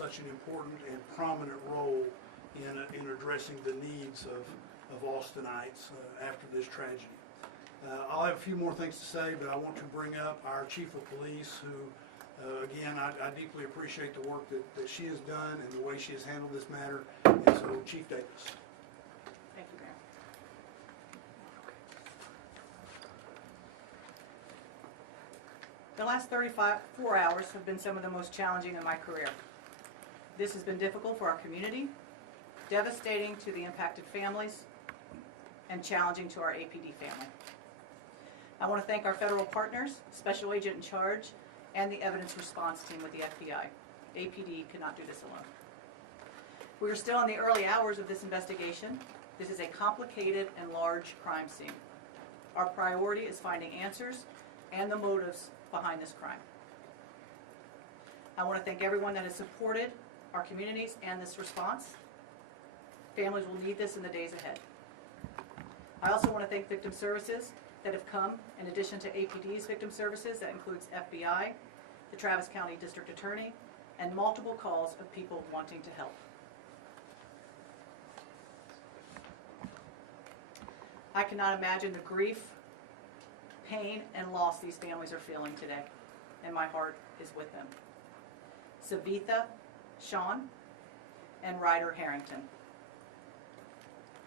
such an important and prominent role in addressing the needs of Austinites after this tragedy. I'll have a few more things to say, but I want to bring up our Chief of Police, who, again, I deeply appreciate the work that she has done and the way she has handled this matter. And so, Chief Davis. Thank you, Mayor. The last 4 hours have been some of the most challenging in my career. This has been difficult for our community, devastating to the impacted families, and challenging to our APD family. I want to thank our federal partners, Special Agent in Charge, and the evidence response team with the FBI. APD could not do this alone. We are still in the early hours of this investigation. This is a complicated and large crime scene. Our priority is finding answers and the motives behind this crime. I want to thank everyone that has supported our communities and this response. Families will need this in the days ahead. I also want to thank Victim Services that have come, in addition to APD's Victim Services, that includes FBI, the Travis County District Attorney, and multiple calls of people wanting to help. I cannot imagine the grief, pain, and loss these families are feeling today, and my heart is with them. Savitha, Sean, and Ryder Harrington.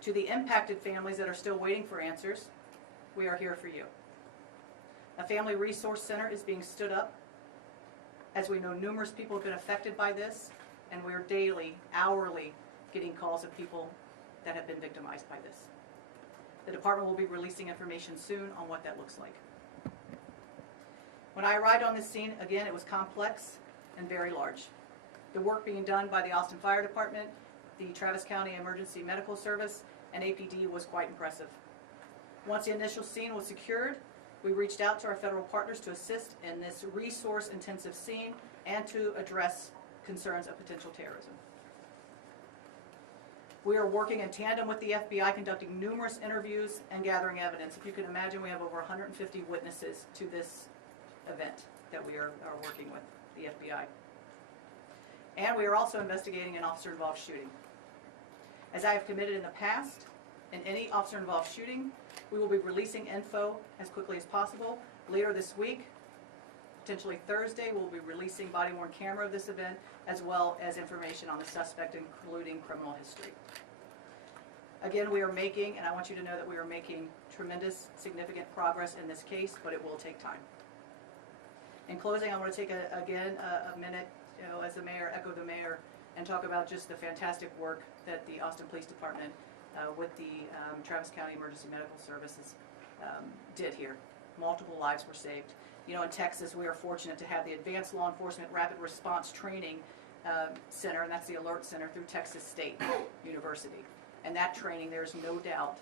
To the impacted families that are still waiting for answers, we are here for you. A family resource center is being stood up. As we know, numerous people have been affected by this, and we are daily, hourly, getting calls of people that have been victimized by this. The department will be releasing information soon on what that looks like. When I arrived on this scene, again, it was complex and very large. The work being done by the Austin Fire Department, the Travis County Emergency Medical Service, and APD was quite impressive. Once the initial scene was secured, we reached out to our federal partners to assist in this resource-intensive scene and to address concerns of potential terrorism. We are working in tandem with the FBI, conducting numerous interviews and gathering evidence. If you can imagine, we have over 150 witnesses to this event that we are working with the FBI. And we are also investigating an officer-involved shooting. As I have committed in the past, in any officer-involved shooting, we will be releasing info as quickly as possible. Later this week, potentially Thursday, we'll be releasing body-worn camera of this event, as well as information on the suspect, including criminal history. Again, we are making, and I want you to know that we are making tremendous, significant progress in this case, but it will take time. In closing, I want to take a minute, as the mayor, echo the mayor, and talk about just the fantastic work that the Austin Police Department with the Travis County Emergency Medical Services did here. Multiple lives were saved. You know, in Texas, we are fortunate to have the Advanced Law Enforcement Rapid Response Training Center, and that's the Alert Center through Texas State University. And that training, there's no doubt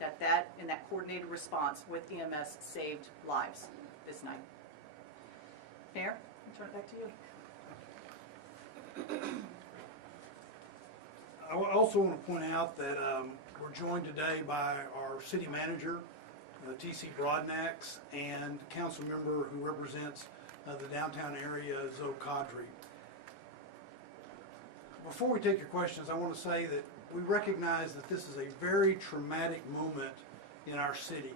that in that coordinated response with EMS saved lives this night. Mayor, I'll turn it back to you. I also want to point out that we're joined today by our city manager, T.C. Broadnax, and council member who represents the downtown area, Zoe Kadri. Before we take your questions, I want to say that we recognize that this is a very traumatic moment in our city.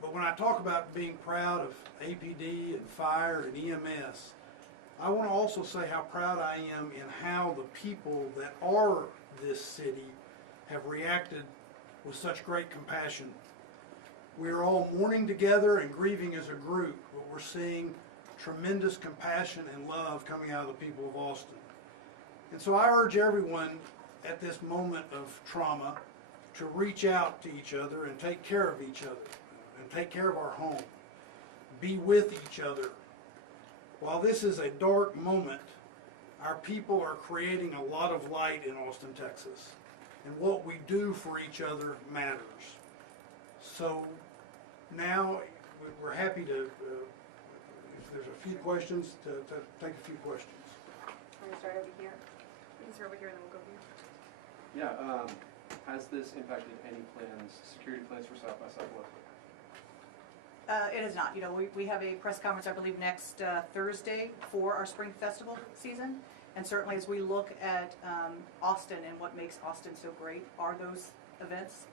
But when I talk about being proud of APD and fire and EMS, I want to also say how proud I am in how the people that are this city have reacted with such great compassion. We are all mourning together and grieving as a group, but we're seeing tremendous compassion and love coming out of the people of Austin. And so I urge everyone at this moment of trauma to reach out to each other and take care of each other and take care of our home. Be with each other. While this is a dark moment, our people are creating a lot of light in Austin, Texas. And what we do for each other matters. So now we're happy to, if there's a few questions, to take a few questions. I'm going to start over here. You can start over here and then we'll go here. Yeah, has this impacted any plans, security plans for South by Southwest? It is not. You know, we have a press conference, I believe, next Thursday for our spring festival season. And certainly as we look at Austin and what makes Austin so great are those events.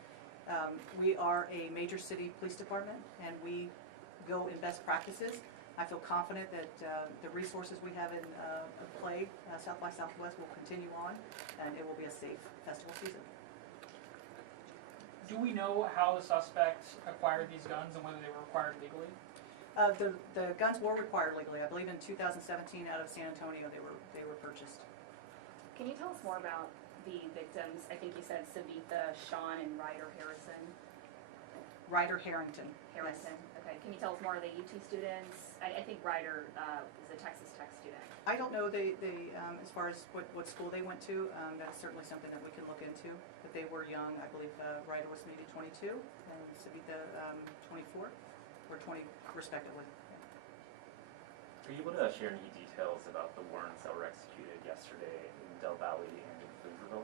We are a major city police department, and we go in best practices. I feel confident that the resources we have in play, South by Southwest, will continue on, and it will be a safe festival season. Do we know how the suspect acquired these guns and whether they were acquired legally? The guns were required legally. I believe in 2017 out of San Antonio they were purchased. Can you tell us more about the victims? I think you said Savitha, Sean, and Ryder Harrison. Ryder Harrington. Harrison. Yes. Okay. Can you tell us more? Are they UT students? I think Ryder is a Texas Tech student. I don't know as far as what school they went to. That's certainly something that we can look into. But they were young. I believe Ryder was maybe 22 and Savitha 24 or 20 respectively. Are you able to share any details about the warrants that were executed yesterday in Del Valle and in Pflugerville?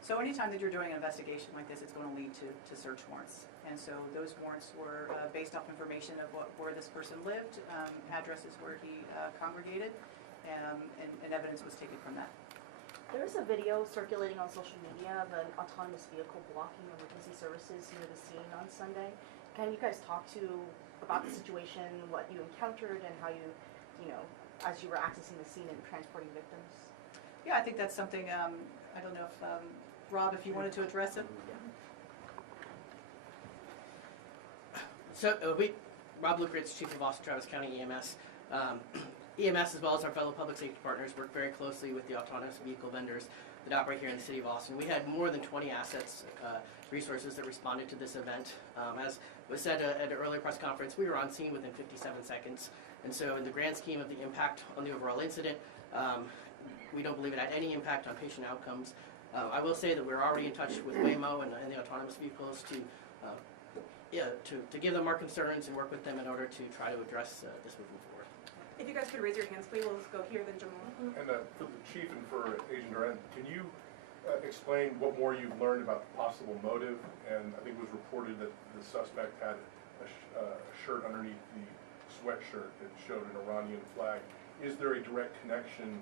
So anytime that you're doing an investigation like this, it's going to lead to search warrants. And so those warrants were based off information of where this person lived, addresses where he congregated, and evidence was taken from that. There's a video circulating on social media of an autonomous vehicle blocking emergency services near the scene on Sunday. Can you guys talk about the situation, what you encountered, and how you know, as you were accessing the scene and transporting victims? Yeah, I think that's something, I don't know if, Rob, if you wanted to address it? So, Rob Lukritz, Chief of Austin Travis County EMS. EMS, as well as our fellow public safety partners, work very closely with the autonomous vehicle vendors that operate here in the city of Austin. We had more than 20 assets, resources that responded to this event. As was said at an earlier press conference, we were on scene within 57 seconds. And so in the grand scheme of the impact on the overall incident, we don't believe it had any impact on patient outcomes. I will say that we're already in touch with Waymo and the autonomous vehicles to give them our concerns and work with them in order to try to address this moving forward. If you guys could raise your hands, please. We'll go here, then Jamal. And for the chief and for Agent Duran, can you explain what more you've learned about the possible motive? And I think it was reported that the suspect had a shirt underneath the sweatshirt that showed an Iranian flag. Is there a direct connection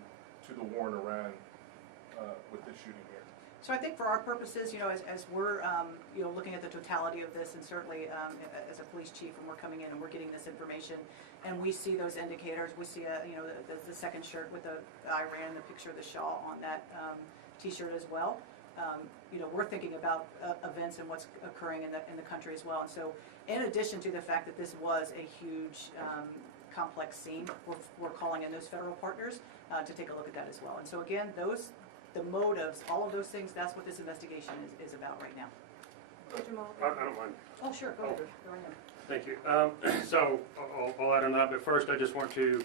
to the war in Iran with this shooting here? So I think for our purposes, you know, as we're, looking at the totality of this, and certainly as a police chief, and we're coming in and we're getting this information, and we see those indicators, we see, the second shirt with the Iran, the picture of the Shah on that T-shirt as well. We're thinking about events and what's occurring in the country as well. And so, in addition to the fact that this was a huge, complex scene, we're calling in those federal partners to take a look at that as well. And so again, the motives, all of those things, that's what this investigation is about right now. Go Jamal. I don't mind. Oh, sure, go ahead. Go ahead. Thank you. So I'll add on that, but first I just want to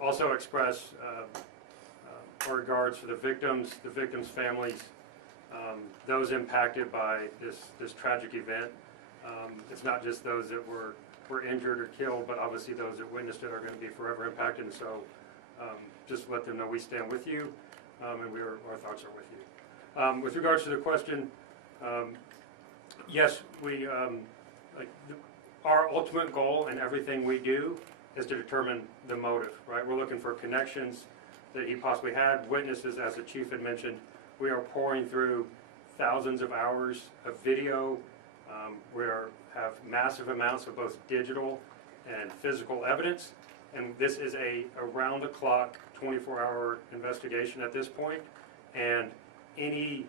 also express our regards for the victims' families, those impacted by this tragic event. It's not just those that were injured or killed, but obviously those that witnessed it are going to be forever impacted. And so just let them know we stand with you, and our thoughts are with you. With regards to the question, yes, we our ultimate goal in everything we do is to determine the motive, right? We're looking for connections that he possibly had, witnesses, as the chief had mentioned. We are pouring through thousands of hours of video. We have massive amounts of both digital and physical evidence, and this is a around-the-clock, 24-hour investigation at this point, and any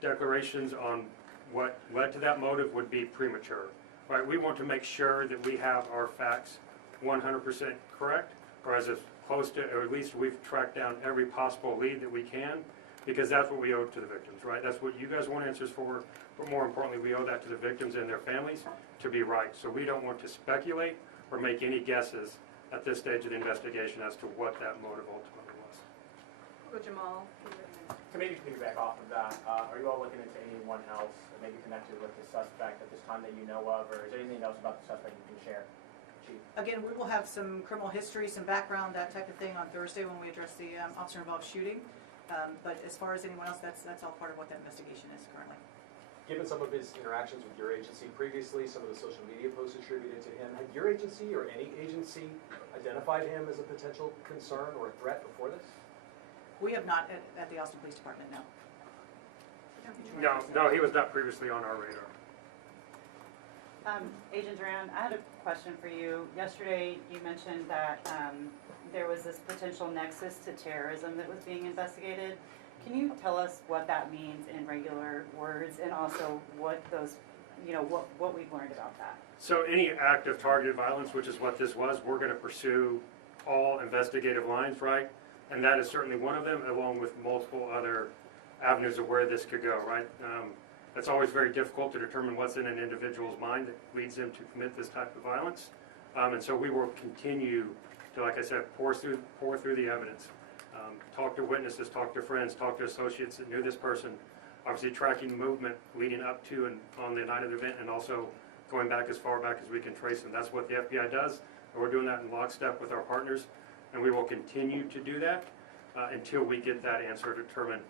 declarations on what led to that motive would be premature. Right? We want to make sure that we have our facts 100% correct, or as close to, or at least we've tracked down every possible lead that we can, because that's what we owe to the victims, right? That's what you guys want answers for, but more importantly, we owe that to the victims and their families to be right. So we don't want to speculate or make any guesses at this stage of the investigation as to what that motive ultimately was. Go Jamal. To maybe piggyback off of that, are you all looking into anyone else maybe connected with the suspect at this time that you know of, or is there anything else about the suspect you can share? Chief? Again, we will have some criminal history, some background, that type of thing on Thursday when we address the officer-involved shooting. But as far as anyone else, that's all part of what that investigation is currently. given some of his interactions with your agency previously, some of the social media posts attributed to him, had your agency or any agency identified him as a potential concern or a threat before this? We have not at the Austin Police Department, no. No, he was not previously on our radar. Agent Duran, I had a question for you. Yesterday, you mentioned that there was this potential nexus to terrorism that was being investigated. Can you tell us what that means in regular words, and also what those, what we've learned about that? So any act of targeted violence, which is what this was, we're going to pursue all investigative lines, right? And that is certainly one of them, along with multiple other avenues of where this could go, right? It's always very difficult to determine what's in an individual's mind that leads them to commit this type of violence. And so we will continue to, like I said, pour through the evidence. Talk to witnesses, talk to friends, talk to associates that knew this person. Obviously tracking movement leading up to and on the night of the event, and also going back as far back as we can trace them. That's what the FBI does, and we're doing that in lockstep with our partners. And we will continue to do that until we get that answer to determine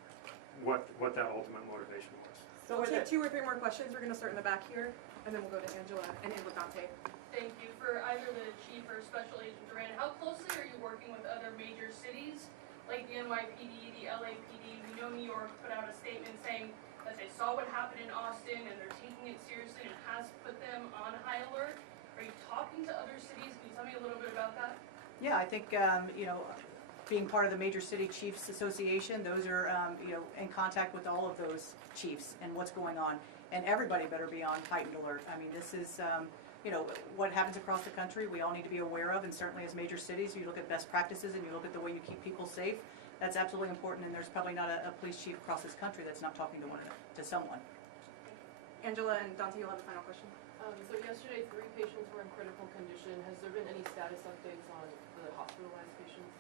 what that ultimate motivation was. So we'll take 2 or 3 more questions. We're going to start in the back here, and then we'll go to Angela and end with Dante. Thank you. For either the chief or Special Agent Duran, how closely are you working with other major cities like the NYPD, the LAPD? We know New York put out a statement saying that they saw what happened in Austin and they're taking it seriously and has put them on high alert. Are you talking to other cities? Can you tell me a little bit about that? Yeah, I think, being part of the Major City Chiefs Association, those are, in contact with all of those chiefs and what's going on. And everybody better be on heightened alert. I mean, this is, what happens across the country, we all need to be aware of, and certainly as major cities, you look at best practices and you look at the way you keep people safe. That's absolutely important, and there's probably not a police chief across this country that's not talking to someone. Angela and Dante, you'll have a final question. So yesterday, 3 patients were in critical condition. Has there been any status updates on the hospitalized patients?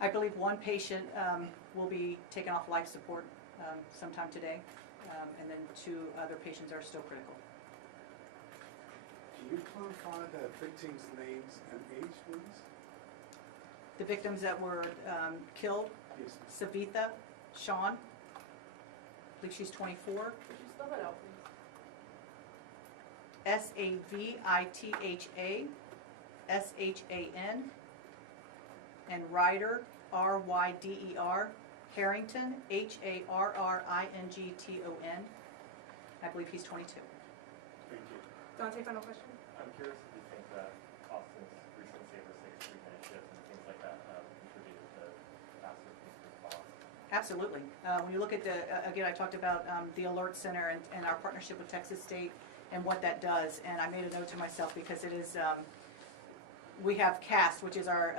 I believe 1 patient will be taken off life support sometime today, and then 2 other patients are still critical. Can you clarify the victims' names and age, please? The victims that were killed, Yes. Savitha, Sean, I believe she's 24. Could you spell that out, please? Savitha, Shan, and Ryder, Ryder, Harrington, Harrington. I believe he's 22. Thank you. Dante, final question. I'm curious if you think that Austin's recent Saber 6 3-minute shift and things like that contributed to faster police response. Absolutely. When you look at again, I talked about the Alert Center and our partnership with Texas State and what that does. And I made a note to myself because it is, we have CAST, which is our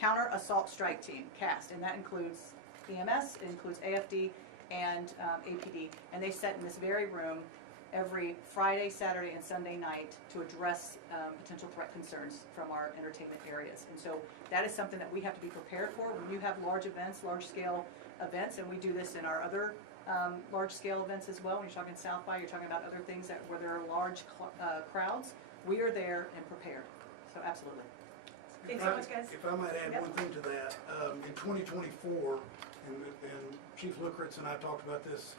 Counter Assault Strike Team, CAST, and that includes EMS, it includes AFD, and APD. And they sit in this very room every Friday, Saturday, and Sunday night to address potential threat concerns from our entertainment areas. And so that is something that we have to be prepared for when you have large events, large-scale events, and we do this in our other large-scale events as well. When you're talking South by, you're talking about other things where there are large crowds. We are there and prepared. So absolutely. Thanks so much, guys. If I might add one thing to that, in 2024, and Chief Luckritz and I talked about this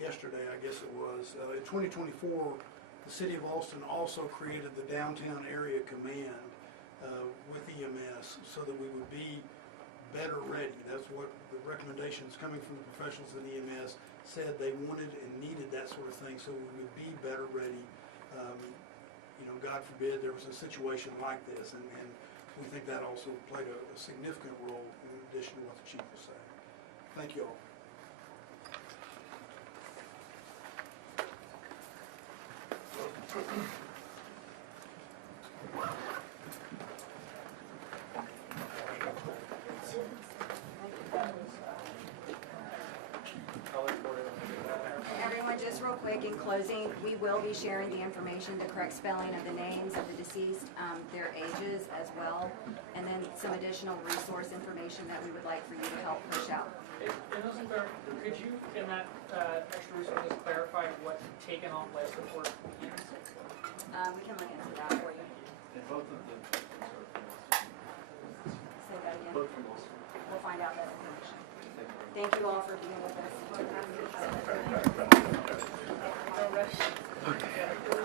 yesterday, I guess it was, in 2024, the City of Austin also created the Downtown Area Command with EMS so that we would be better ready. That's what the recommendations coming from the professionals in EMS said they wanted and needed, that sort of thing, so we would be better ready. God forbid there was a situation like this, and we think that also played a significant role in addition to what the chief was saying. Thank you all. Everyone, just real quick, in closing, we will be sharing the information, the correct spelling of the names of the deceased, their ages as well, and then some additional resource information that we would like for you to help push out. And isn't there, could you, in that extra resource, just clarify what taken off life support means? We can look into that for you. And both of them. Say that again. Both from Austin. We'll find out that information. Thank you. Thank you all for being with us. Okay.